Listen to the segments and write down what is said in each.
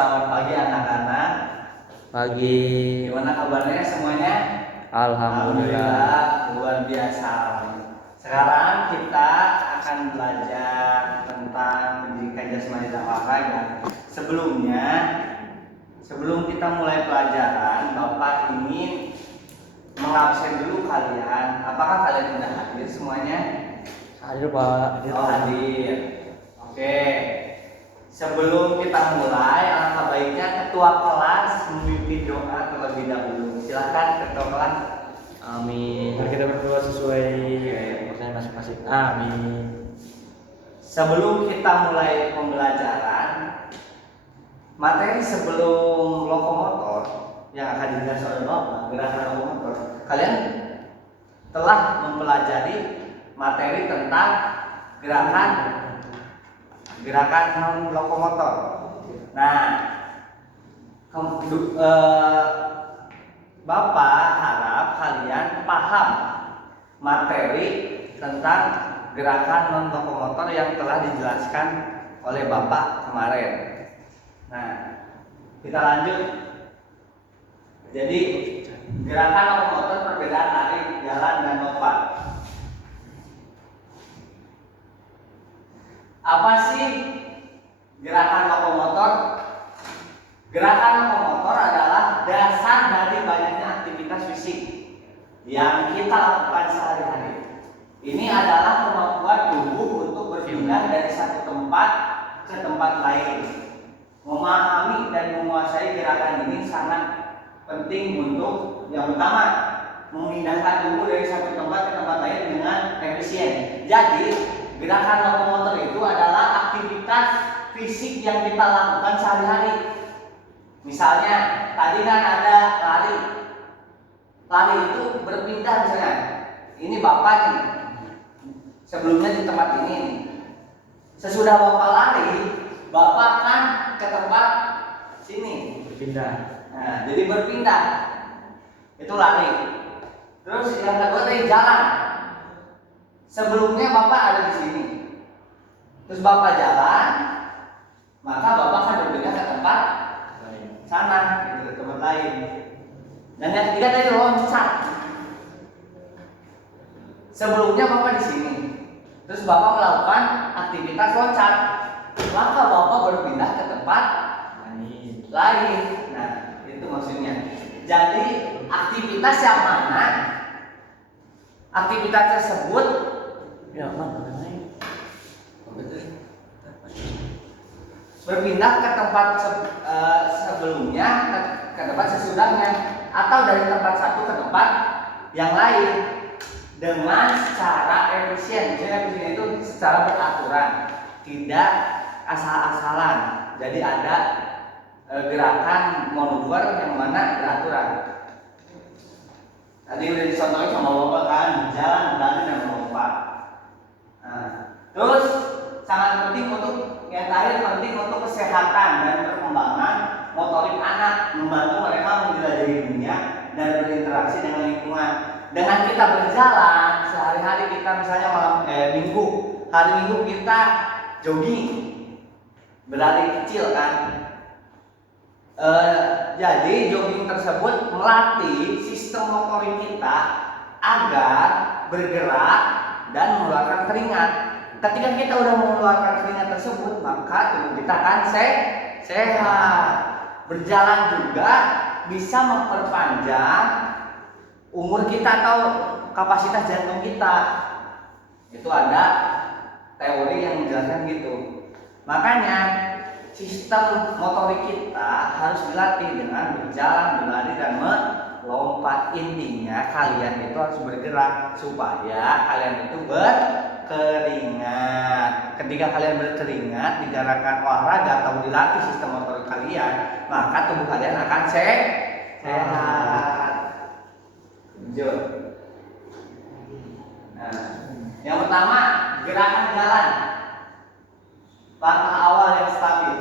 selamat pagi anak-anak. Pagi. Gimana kabarnya semuanya? Alhamdulillah. Luar biasa. Sekarang kita akan belajar tentang pendidikan jasmani dan olahraga. Sebelum kita mulai pelajaran, Bapak ingin mengabsen dulu kalian. Apakah kalian sudah hadir semuanya? Hadir Pak. Oh, hadir. Oke. Sebelum kita mulai, alangkah baiknya ketua kelas memimpin doa terlebih dahulu. Silakan ketua kelas. Amin. Mari kita berdoa sesuai pertanyaan masing-masing. Amin. Sebelum kita mulai pembelajaran, materi sebelum lokomotor yang akan dijelaskan oleh Bapak, gerakan lokomotor, kalian telah mempelajari materi tentang gerakan non lokomotor. Nah, Bapak harap kalian paham materi tentang gerakan non lokomotor yang telah dijelaskan oleh Bapak kemarin. Nah, kita lanjut. Jadi, gerakan lokomotor perbedaan lari, jalan, dan lompat. Apa sih gerakan lokomotor? Gerakan lokomotor adalah dasar dari banyaknya aktivitas fisik yang kita lakukan sehari-hari. Ini adalah kemampuan tubuh untuk berpindah dari satu tempat ke tempat lain. Memahami dan menguasai gerakan ini sangat penting untuk yang pertama, memindahkan tubuh dari satu tempat ke tempat lain dengan efisien. Jadi, gerakan lokomotor itu adalah aktivitas fisik yang kita lakukan sehari-hari. Misalnya, tadi kan ada lari. Lari itu berpindah misalnya. Ini Bapak nih. Sebelumnya di tempat ini nih. Sesudah Bapak lari, Bapak kan ke tempat sini. Berpindah. Nah, jadi berpindah. Itu lari. Terus yang kedua tadi jalan. Sebelumnya Bapak ada di sini. Terus Bapak jalan, maka Bapak akan berpindah ke tempat sana, gitu, ke tempat lain. Dan yang ketiga tadi loncat. Sebelumnya Bapak di sini. Terus Bapak melakukan aktivitas loncat. Maka Bapak berpindah ke tempat lain. Nah, itu maksudnya. Jadi aktivitas yang mana? Aktivitas tersebut berpindah ke tempat sebelumnya ke tempat sesudahnya, atau dari tempat satu ke tempat yang lain dengan secara efisien. Misalnya efisien itu secara beraturan, tidak asal-asalan. Jadi ada gerakan manuver yang mana beraturan. Tadi udah dicontohin sama Bapak kan, jalan, berlari, dan melompat. Nah, terus sangat penting untuk yang terakhir, penting untuk kesehatan dan perkembangan motorik anak, membantu mereka menjelajahi dunia dan berinteraksi dengan lingkungan. Dengan kita berjalan sehari-hari, kita misalnya hari Minggu kita jogging, berlari kecil kan. Jadi jogging tersebut melatih sistem motorik kita agar bergerak dan mengeluarkan keringat. Ketika kita udah mengeluarkan keringat tersebut, maka tubuh kita akan sehat. Berjalan juga bisa memperpanjang umur kita atau kapasitas jantung kita. Itu ada teori yang menjelaskan gitu. Makanya sistem motorik kita harus dilatih dengan berjalan, berlari, dan melompat. Intinya kalian itu harus bergerak supaya kalian itu berkeringat. Ketika kalian berkeringat, digerakan olahraga atau dilatih sistem motorik kalian, maka tubuh kalian akan sehat. Lanjut. Nah, yang pertama, gerakan jalan. Langkah awal yang stabil.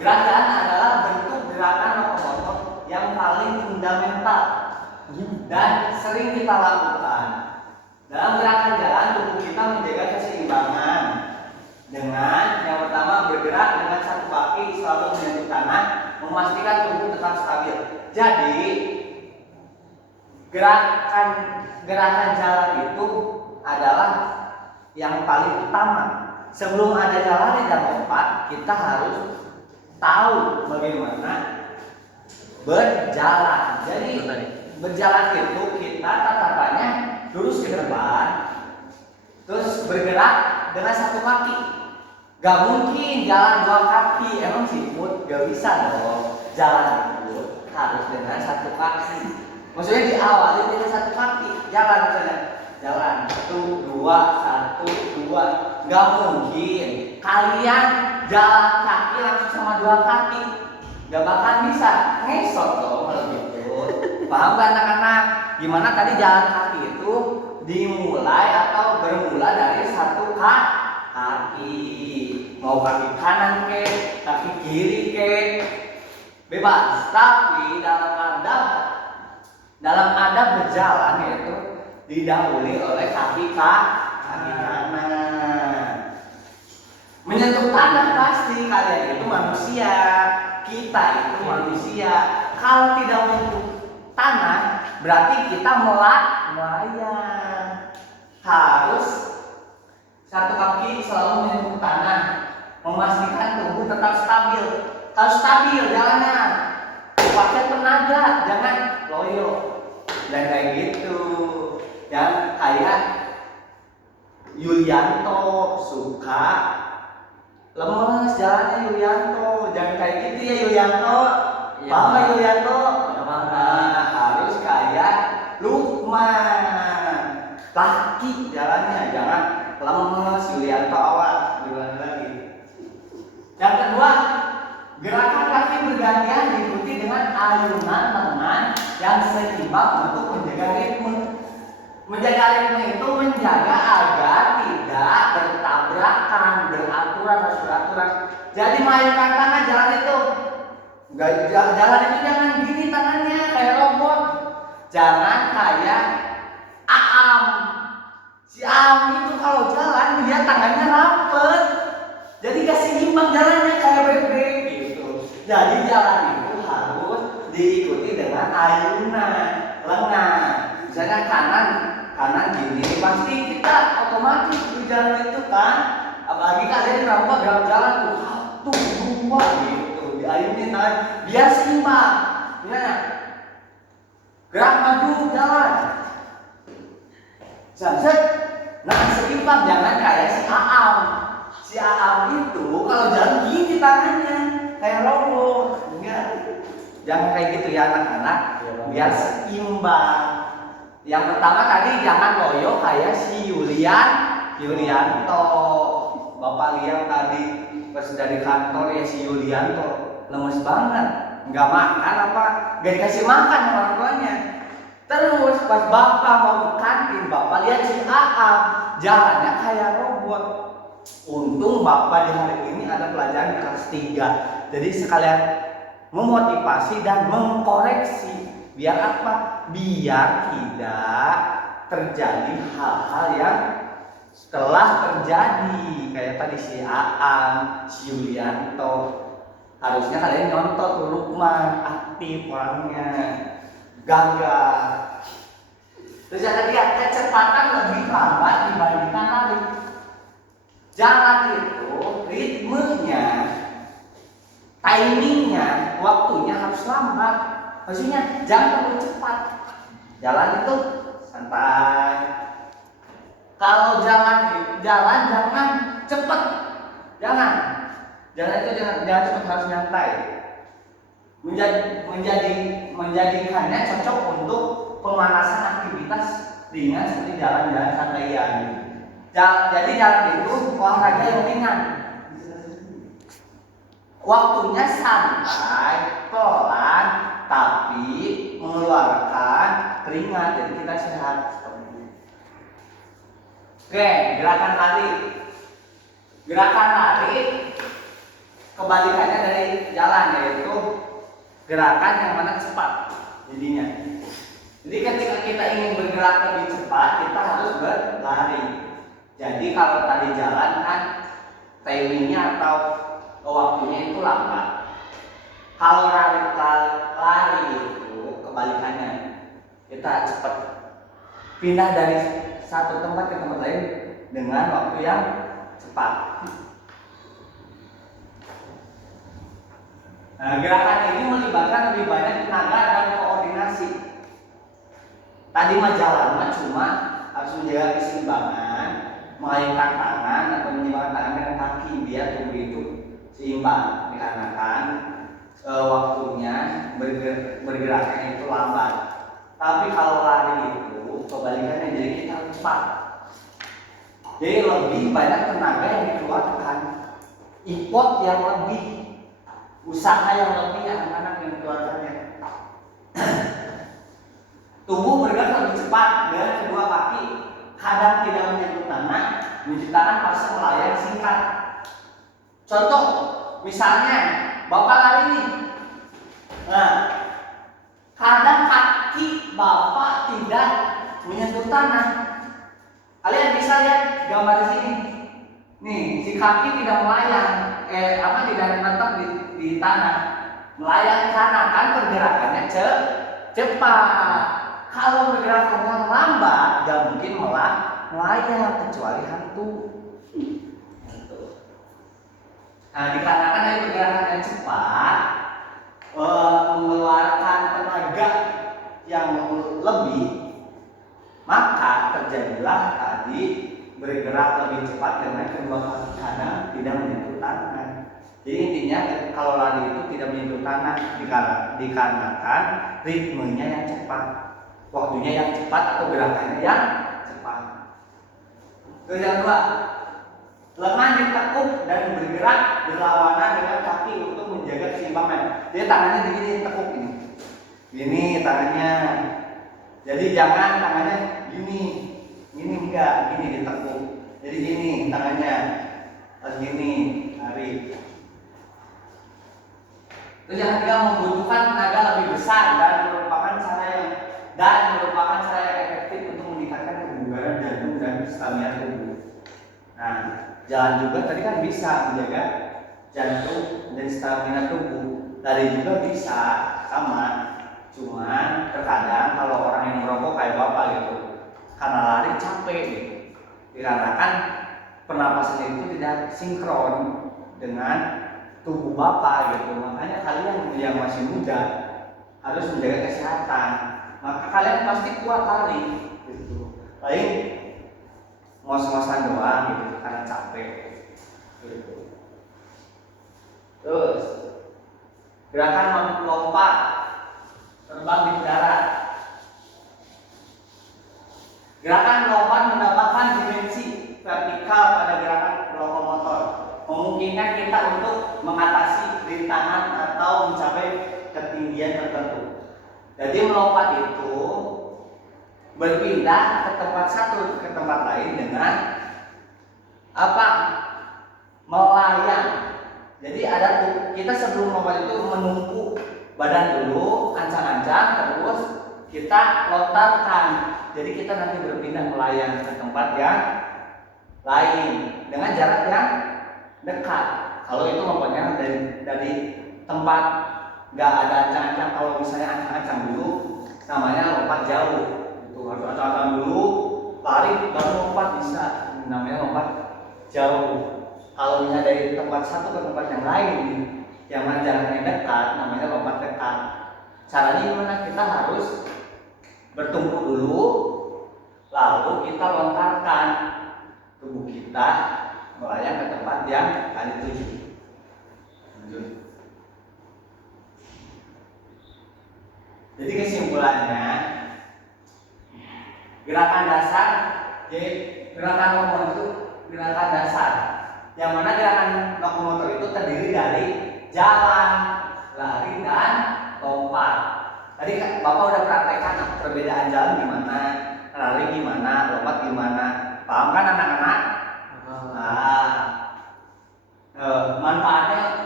Gerakan adalah bentuk gerakan lokomotor yang paling fundamental dan sering kita lakukan. Dalam gerakan jalan, tubuh kita menjaga keseimbangan dengan yang pertama bergerak dengan dengan satu kaki selalu menyentuh tanah, memastikan tubuh tetap stabil. Jadi gerakan jalan itu adalah yang paling utama. Sebelum adanya lari dan lompat, kita harus tahu bagaimana berjalan. Jadi berjalan itu kita tatapannya lurus ke depan, terus bergerak dengan satu kaki. Gak mungkin jalan dua kaki, emang siput gak bisa dong. Jalan itu harus dengan satu kaki. Maksudnya diawali dengan satu kaki. Jalan misalnya, jalan 1, 2, 1, 2. Gak mungkin kalian jalan kaki langsung sama dua kaki. Gak bakal bisa, ngesot dong kalau gitu. Paham gak anak-anak? Gimana tadi jalan kaki itu dimulai atau bermula dari satu kaki. Mau kaki kanan ke, kaki kiri ke, bebas. Tapi dalam adab berjalan yaitu didahului oleh kaki kanan. Menyentuh tanah pasti kalian itu manusia, kita itu manusia. Kalau tidak menyentuh tanah berarti kita melayang. Harus satu kaki selalu menyentuh tanah, memastikan tubuh tetap stabil. Harus stabil jalannya, pakai tenaga, jangan loyo. Dan kayak gitu, dan kayak Yulianto suka lemes jalannya Yulianto, jangan kayak gitu ya Yulianto. Iya. Paham gak Yulianto? Paham. Nah, harus kayak Lukman, laki jalannya, jangan lemes Yulianto, awas diulangi lagi. Yang kedua, gerakan kaki bergantian diikuti dengan ayunan lengan yang seimbang untuk menjaga ritme. Menjaga ritme itu menjaga agar tidak bertabrakan, harus beraturan. Jadi mengayunkan tangan jalan itu, jalan itu jangan gini tangannya kayak robot, jangan kayak Aam. Si Aam itu kalau jalan dia tangannya rapet, jadi kasih imbang jalannya kayak bebek gitu. Jadi jalan itu harus diikuti dengan ayunan lengan. Misalnya kanan gini, pasti kita otomatis di jalan itu kan. Apalagi kalian berapa jalan tuh 1, 2 gitu, diayunin tangan biar seimbang. Gimana? Gerak maju jalan. Set. Nah seimbang, jangan kayak si Aam. Si Aam itu kalau jalan gini tangannya kayak robot. Enggak. Jangan kayak gitu ya anak-anak. Biar seimbang. Yang pertama tadi jangan loyo kayak si Yulianto. Bapak lihat tadi pas dari kantor ya si Yulianto lemes banget, nggak makan apa, nggak dikasih makan sama orang tuanya. Terus pas bapak mau ke kantin, bapak lihat si Aam jalannya kayak robot. Untung bapak di hari ini ada pelajaran kelas 3, jadi sekalian memotivasi dan mengkoreksi. Biar apa? Biar tidak terjadi hal-hal yang setelah terjadi kayak tadi si Aam, si Yulianto. Harusnya kalian nonton tuh Lukman, aktif orangnya, gagah. Terus yang ketiga, kecepatan lebih lambat dibandingkan lari. Jalan itu ritmenya, timingnya, waktunya harus lambat. Maksudnya jangan terlalu cepat. Jalan itu santai. Kalau jalan jangan cepat. Jangan itu jangan cepat, harus nyantai. Menjadikannya cocok untuk pemanasan aktivitas ringan seperti jalan-jalan santaian. Jadi jalan itu olahraga yang ringan. Waktunya santai, pelan, tapi mengeluarkan keringat, jadi kita sehat. Oke, gerakan lari. Gerakan lari kebalikannya dari jalan, yaitu gerakan yang mana cepat jadinya. Jadi ketika kita ingin bergerak lebih cepat, kita harus berlari. Jadi kalau tadi jalan kan timingnya atau waktunya itu lambat. Kalau lari itu kebalikannya, kita cepat pindah dari satu tempat ke tempat lain dengan waktu yang cepat. Nah, gerakan ini melibatkan lebih banyak tenaga dan koordinasi. Tadi mah jalan mah cuma harus menjaga keseimbangan, mengalihkan tangan atau menyeimbangkan tangan dengan kaki biar tubuh itu seimbang, dikarenakan waktunya bergeraknya itu lambat. Tapi kalau lari itu kebalikannya, jadi kita cepat. Jadi lebih banyak tenaga yang dikeluarkan, effort yang lebih, usaha yang lebih anak-anak yang dikeluarkannya. Tubuh bergerak lebih cepat dengan kedua kaki, kadang tidak menyentuh tanah, menciptakan fase melayang singkat. Contoh, misalnya Bapak lari nih. Nah, kadang kaki Bapak tidak menyentuh tanah. Kalian bisa lihat gambar di sini. Nih, si kaki tidak melayang, tidak menetap di tanah. Melayang karena kan pergerakannya cepat. Kalau pergerakannya lambat, gak mungkin melayang kecuali hantu. Nah, dikarenakan dari pergerakan yang cepat mengeluarkan tenaga yang lebih, maka terjadilah tadi bergerak lebih cepat dengan kedua kaki karena tidak menyentuh tanah. Jadi intinya kalau lari itu tidak menyentuh tanah dikarenakan ritmenya yang cepat, waktunya yang cepat atau gerakannya yang cepat. Terus yang kedua, lengan ditekuk dan bergerak berlawanan dengan kaki untuk menjaga keseimbangan. Jadi tangannya begini, tekuk ini. Gini tangannya. Jadi jangan tangannya gini. Gini enggak, gini ditekuk. Jadi gini tangannya. Terus gini, tarik. Terus yang ketiga, membutuhkan tenaga lebih besar dan merupakan cara yang efektif untuk meningkatkan kebugaran jantung dan stamina tubuh. Nah, jalan juga tadi kan bisa menjaga jantung dan stamina tubuh. Lari juga bisa sama. Cuman terkadang kalau orang yang merokok kayak Bapak gitu, karena lari capek gitu. Dikarenakan pernapasan itu tidak sinkron dengan tubuh Bapak gitu. Makanya kalian yang masih muda harus menjaga kesehatan. Maka kalian pasti kuat lari gitu. Lain ngos-ngosan doang gitu karena capek gitu. Terus gerakan lompat terbang di udara. Gerakan lompat menambahkan dimensi vertikal pada gerakan lokomotor, memungkinkan kita untuk mengatasi rintangan atau mencapai ketinggian tertentu. Jadi melompat itu berpindah ke tempat satu ke tempat lain dengan apa? Melayang. Jadi kita sebelum lompat itu menumpu badan dulu, ancang-ancang, terus kita lontarkan. Jadi kita nanti berpindah melayang ke tempat yang lain dengan jarak yang dekat. Kalau itu lompatnya dari tempat nggak ada ancang-ancang. Kalau misalnya ancang-ancang dulu, namanya lompat jauh. Itu harus ancang-ancang dulu, lari baru lompat bisa. Namanya lompat jauh. Kalau misalnya dari tempat satu ke tempat yang lain, yang mana jaraknya dekat, namanya lompat dekat. Caranya gimana? Kita harus bertumpu dulu, lalu kita lontarkan tubuh kita melayang ke tempat yang kali tuju. Jadi kesimpulannya, gerakan dasar, gerakan lokomotor itu gerakan dasar. Yang mana gerakan lokomotor itu terdiri dari jalan, lari, dan lompat. Tadi Bapak udah praktekkan perbedaan jalan gimana, lari gimana, lompat gimana. Paham kan anak-anak?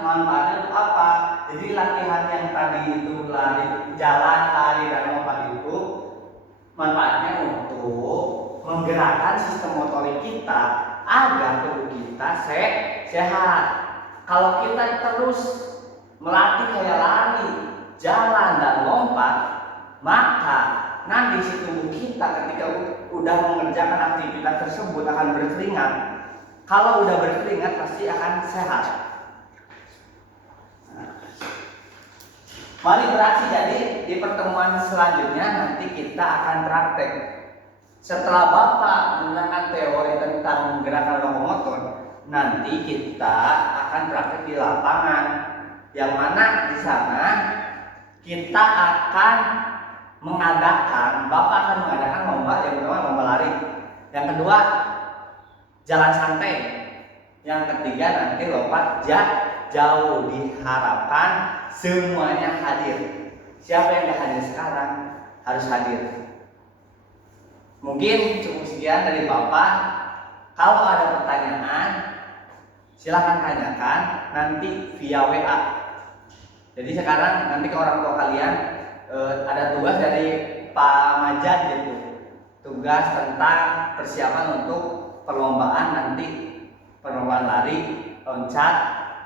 Manfaatnya itu apa? Jadi latihan yang tadi itu jalan, lari, dan lompat itu manfaatnya untuk menggerakkan sistem motorik kita agar tubuh kita sehat. Kalau kita terus melatih kayak lari, jalan dan lompat, maka nanti si tubuh kita ketika udah mengerjakan aktivitas tersebut akan berkeringat. Kalau udah berkeringat pasti akan sehat. Mari beraksi. Jadi di pertemuan selanjutnya nanti kita akan praktek. Setelah Bapak menerangkan teori tentang gerakan lokomotor, nanti kita akan praktek di lapangan, yang mana di sana kita akan Bapak akan mengadakan lomba. Yang pertama lomba lari, yang kedua jalan santai, yang ketiga nanti lompat jauh. Diharapkan semuanya hadir. Siapa yang tidak hadir sekarang harus hadir. Mungkin cukup sekian dari Bapak. Kalau ada pertanyaan silahkan tanyakan nanti via WA. Jadi sekarang nanti ke orang tua kalian ada tugas dari Pak Majan gitu, tugas tentang persiapan untuk perlombaan nanti, perlombaan lari, loncat,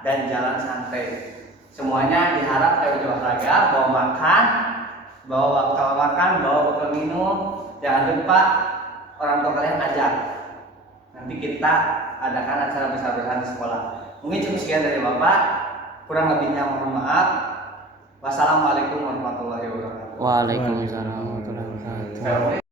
dan jalan santai. Semuanya diharap kayak olahraga, bawa bekal minum. Jangan lupa orang tua kalian ajak. Nanti kita adakan acara besar-besaran di sekolah. Mungkin cukup sekian dari Bapak. Kurang lebihnya mohon maaf. Wassalamualaikum warahmatullahi wabarakatuh. Waalaikumsalam warahmatullahi wabarakatuh.